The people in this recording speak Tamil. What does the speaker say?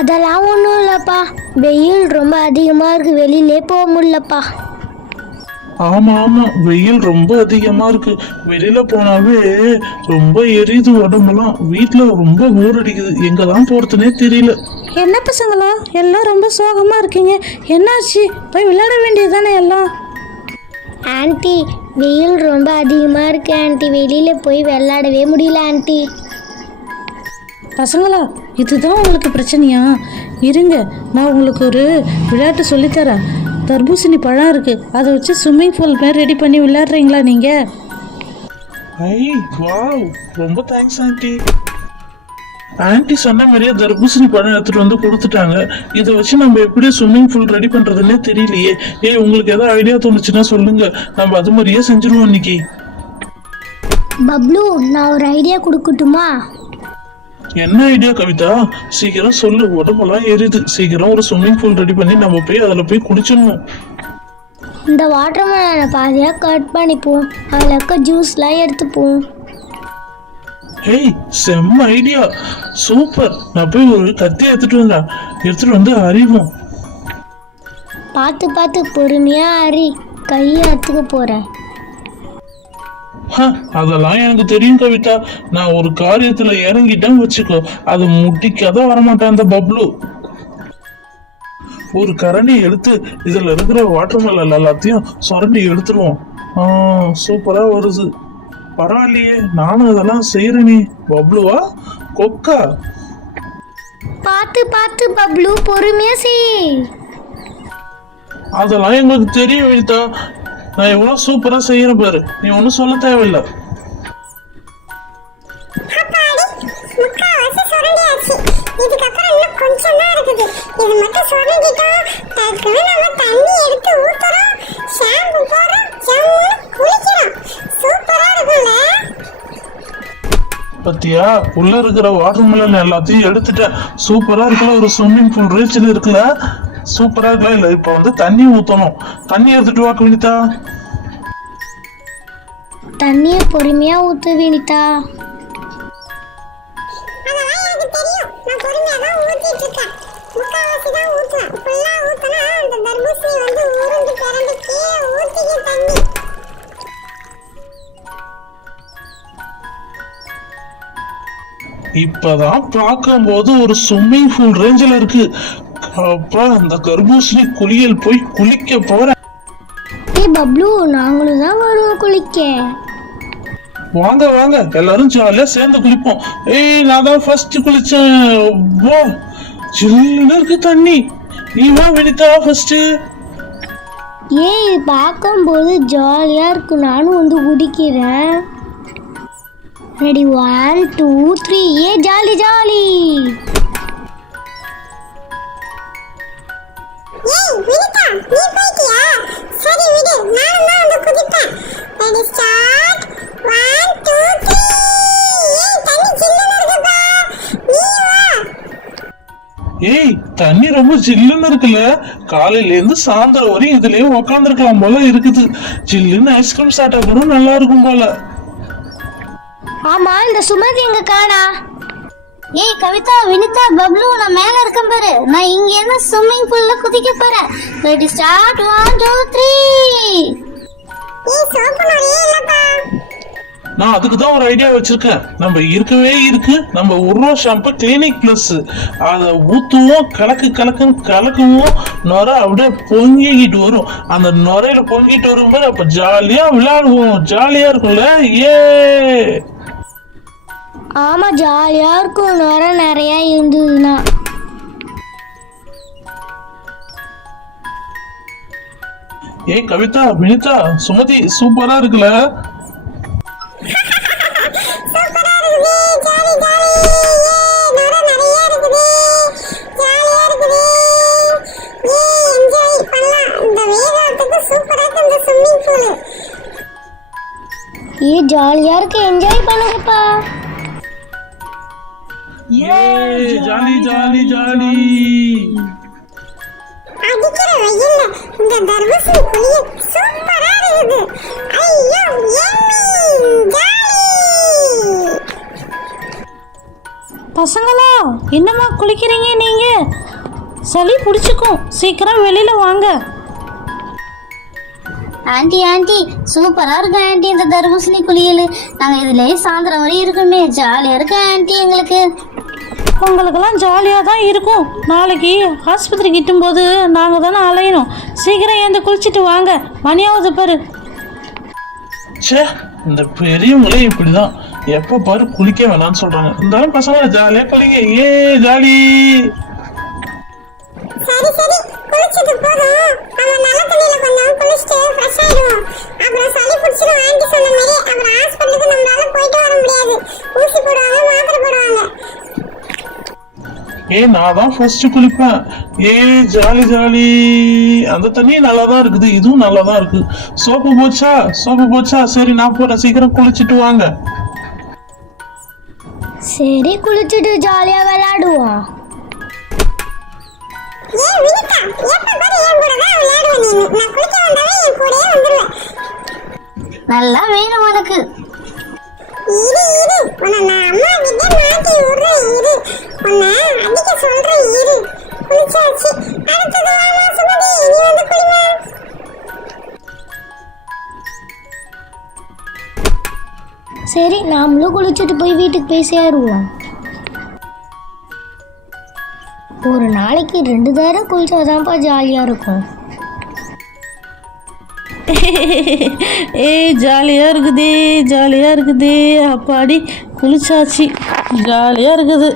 அதெல்லாம் ஒன்றும் இல்லைப்பா, வெயில் ரொம்ப அதிகமாக இருக்கு, வெளியிலே போக முடியலப்பா. ஆமா ஆமா, வெயில் ரொம்ப அதிகமா இருக்கு. வெளியில போனாவே ரொம்ப எரியுது உடம்புலாம். வீட்டுல ரொம்ப போர் அடிக்குது, எங்கதான் போறதுனே தெரியல. என்ன பசங்களா எல்லாம் ரொம்ப சோகமா இருக்கீங்க? என்னாச்சு? போய் விளையாட வேண்டியது தானே எல்லாம். ஆன்ட்டி, வெயில் ரொம்ப அதிகமாக இருக்கு ஆன்ட்டி, வெளியில் போய் விளையாடவே முடியல ஆன்ட்டி. பசங்களா, இதுதான் உங்களுக்கு பிரச்சனையா? இருங்க, நான் உங்களுக்கு ஒரு விளையாட்டு சொல்லித்தரேன். தர்பூசணி பழம் இருக்கு, அதை வச்சு ஸ்விம்மிங் பூல் மாதிரி ரெடி பண்ணி விளையாடுறீங்களா நீங்க? ஐ வாவ், ரொம்ப தேங்க்ஸ் ஆண்டி. ஆண்டி சொன்ன மாதிரியே தர்பூசணி பழம் எடுத்துட்டு வந்து கொடுத்துட்டாங்க. இதை வச்சு நம்ம எப்படி ஸ்விம்மிங் பூல் ரெடி பண்றதுன்னே தெரியலையே. உங்களுக்கு ஏதாவது ஐடியா தோணுச்சுன்னா சொல்லுங்க, நம்ம அது மாதிரியே செஞ்சிருவோம் இன்னைக்கு. பப்ளு, நான் ஒரு ஐடியா கொடுக்கட்டுமா? என்ன ஐடியா கவிதா? சீக்கிரம் சொல்லு, உடம்பெல்லாம் எரியுது. சீக்கிரம் ஒரு ஸ்விம்மிங் பூல் ரெடி பண்ணி நம்ம போய் அதில் போய் குளிச்சிடணும். இந்த வாட்டர் மெலனை பாதியாக கட் பண்ணிப்போம், அதில் இருக்க ஜூஸ்லாம் எடுத்துப்போம். ஹேய், செம்ம ஐடியா, சூப்பர். நான் போய் ஒரு கத்தி எடுத்துட்டு வந்து அறிவோம். பார்த்து பார்த்து பொறுமையாக அரி, கையை அத்துக்க போகிறேன். அதெல்லாம் எனக்கு தெரியும் கவிதா. நான் ஒரு காரியத்துல இறங்கிட்டேன் வச்சுக்கோ, அது முட்டிக்காதான் வரமாட்டேன் அந்த பப்ளு. ஒரு கரண்டி எடுத்து இதுல இருக்கிற வாட்டர் மெலன் எல்லாத்தையும் சுரண்டி எடுத்துருவோம். சூப்பரா வருது. பரவாயில்லையே, நானும் அதெல்லாம் செய்யறேனே. பப்ளுவா கொக்கா? பார்த்து பார்த்து பப்ளு, பொறுமையா செய். அதெல்லாம் எங்களுக்கு தெரியும் கவிதா. நான் எவ்வளவு சூப்பரா செய்யறேன் பாரு, நீ ஒன்னும் சொல்ல தேவையில்லை. பத்தியா, உள்ள இருக்கிற வாட்டர் மெலன் எல்லாத்தையும் எடுத்துட்டேன். சூப்பரா இருக்குல்ல, ஒரு ஸ்விம்மிங் பூல் ரீச்சில் இருக்குல்ல, சூப்பரா இருக்குல்ல. இல்ல இப்ப வந்து தண்ணி ஊத்தணும். தண்ணி எடுத்துட்டு வா கவிதா. தண்ணியை பொறுமையா ஊத்து வினிதா. இப்பதான் பார்க்கும்போது ஒரு ஸ்விம்மிங் பூல் ரேஞ்சில் இருக்கு. அப்பா, அந்த தர்பூசணி குளியல் போய் குளிக்க போறேன். பப்ளு, நாங்களும் தான் வருவோம் குளிக்க. வாங்க வாங்க, எல்லாரும் ஜாலியா சேர்ந்து குளிப்போம். நான் தான் ஃபர்ஸ்ட் குளிச்சேன். வா, சில்லுன்னு இருக்கு தண்ணி. நீ வா வினிதா ஃபர்ஸ்ட். பார்க்கும்போது ஜாலியா இருக்கு, நானும் வந்து குடிக்கிறேன். ரெடி, 1 2 3. Jolly jolly. தண்ணி ரொம்ப ஜில்லுன்னு இருக்குல்ல. காலையில இருந்து சாயந்தரம் வரையும் இதுலயே உக்காந்துருக்கலாம் போல இருக்குது. ஜில்லுன்னு ஐஸ்கிரீம் சாப்பிட்டா கூட நல்லா இருக்கும் போல. ஆமா, இந்த சுமதி எங்க காணா? கவிதா, வினிதா, பப்ளு, நான் மேல இருக்கேன் பாரு. நான் இங்க என்ன ஸ்விம்மிங் பூல்ல குதிக்க போறேன். Ready, start. 1 2 3. நான் அதுக்கு தான் ஒரு ஐடியா வச்சிருக்கேன். நம்ம இருக்கவே இருக்கு, நம்ம உருவா ஷாம்பு கிளினிக் பிளஸ் அதை ஊத்துவோம், கலக்குவோம். நுரை அப்படியே பொங்கிக்கிட்டு வரும். அந்த நுரையில பொங்கிட்டு வரும்போது அப்ப ஜாலியா விளையாடுவோம். ஜாலியா இருக்கும்ல. ஆமா, ஜாலியா இருக்கும் நுரை நிறைய இருந்ததுன்னா. கவிதா, வினிதா, சுமதி, சூப்பரா இருக்குல்ல. ஜாலியா இருக்கு, என்ஜாய் பண்ணுங்கப்பா. Jolly jolly jolly. அடிக்கிற வெயில்ல இந்த தர்பூசணி குளியல் சூப்பரா இருக்குது. ஐயோ, யம்மி, ஜாலி. பசங்களா, என்னம்மா குளிக்கிறீங்க நீங்க? சளி பிடிச்சிக்கும், சீக்கிரம் வெளியில வாங்க. ஆண்டி ஆண்டி சூப்பரா இருக்கு ஆண்டி இந்த தர்பூசணி குளியல். நாங்க இதுலயே சாயந்தரம் வரை இருக்குமே, ஜாலியா இருக்கு ஆண்டி எங்களுக்கு. உங்களுக்கெல்லாம் ஜாலியாக தான் இருக்கும். நாளைக்கு ஆஸ்பத்திரிக்கு கிட்டும்போது நாங்கள் தானே அலையணும். சீக்கிரம் ஏந்து குளிச்சுட்டு வாங்க, மணியாவது பாரு. ச்சே, இந்த பெரியவங்களே இப்படிதான், எப்ப பாரு குளிக்க வேணாம்னு சொல்றாங்க. இருந்தாலும் பசங்க ஜாலியா குளிங்க, ஏ ஜாலி. சரி சரி, குளிச்சது போதும். அவன் நல்ல தண்ணியில கொஞ்சம் குளிச்சுட்டு ஃப்ரெஷ் ஆயிடுவோம். அப்புறம் சளி பிடிச்சிடும் ஆண்டி சொன்ன மாதிரி. அப்புறம் ஹாஸ்பிட்டலுக்கு நம்மளால போயிட்டு வர முடியாது. ஊசி போடுவாங்க, மாத்திரை போடுவாங்க. நான் தான் ஃபர்ஸ்ட் குளிப்பேன். Jolly jolly. அந்த தண்ணி நல்லா தான் இருக்குது, இதுவும் நல்லா தான் இருக்கு. சோப்பு போச்சா? சரி நான் போறேன், சீக்கிரம் குளிச்சுட்டு வாங்க. சரி, குளிச்சுட்டு ஜாலியாக விளையாடுவோம். வினிதா, எப்ப பாரு என் கூட தான் விளையாடுவ நீ. நான் குளிக்க வந்தாவே என் கூடயே வந்துருவேன். நல்லா வேணும் உனக்கு. இரு உன்னை நான் அம்மா கிட்ட மாட்டி விடுறேன். உன்னை அடிக்க சொல்றேன். குளிச்சாச்சு. அடுத்தது வாமா சுமதி, நீ வந்து குளிமா. சரி, நாமளும் குளிச்சுட்டு போய் வீட்டுக்கு போய் சேருவோம். ஒரு நாளைக்கு 2 தடவை குளிச்சாதான்ப்பா ஜாலியாக இருக்கும். ஜாலியாக இருக்குதே, அப்பாடி குளிச்சாச்சு, ஜாலியாக இருக்குது.